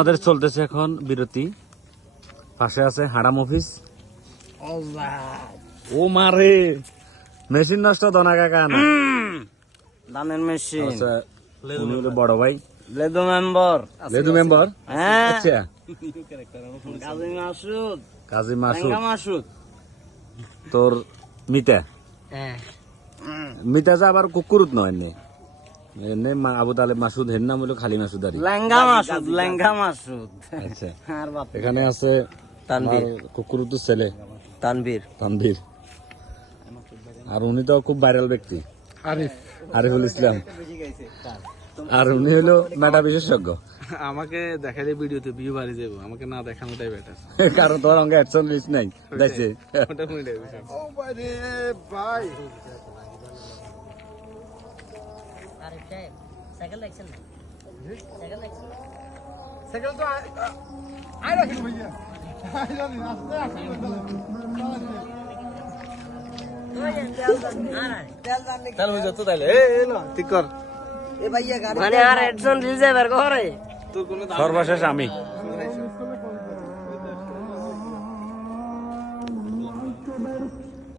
আমাদের চলতেছে এখন বিরতি। পাশে আছে হাড়াম অফিস। ও মারে মেশিন নষ্ট দনা কাকা? না ধানের মেশিন। আচ্ছা, বড় ভাই। লেদু মেম্বার। লেদু মেম্বার? হ্যাঁ। আচ্ছা। কাজী মাসুদ। কাজী মাসুদ। মাসুদ। তোর মিতা? হ্যাঁ। মিতা যা আবার কুকুরুত নয় এনে আবু তালেব মাসুদ হের নাম হলো খালি মাসুদ আরি লেঙ্গা মাসুদ লেঙ্গা মাসুদ। আচ্ছা। আর বাপ। এখানে আছে তানভীর। কুকুরুতুর ছেলে। তানবীর তানভীর। আর উনি তো খুব ভাইরাল ব্যক্তি। আরিফ। আরিফুল ইসলাম। আর উনি হলো মেটা বিশেষজ্ঞ। আমাকে দেখালে ভিডিওতে ভিউ বাড়ি যাব। আমাকে না দেখানোটাই বেটার কারণ তোর অঙ্গে অ্যাডসন লিস্ট নাই দেখছে। ওটা ভাই রে ভাই। আরিফ সাহেব সাইকেল দেখছেন না সাইকেল দেখছেন সাইকেল তো আয় আয় ভাইয়া আয় জানি আস্তে আস্তে তাহলে হয়ে যাচ্ছে তাইলে এ এ না ঠিক কর মানে আর হেডফোন রিল যাবার ঘরে তোর কোনো দাম সর্বশেষ আমি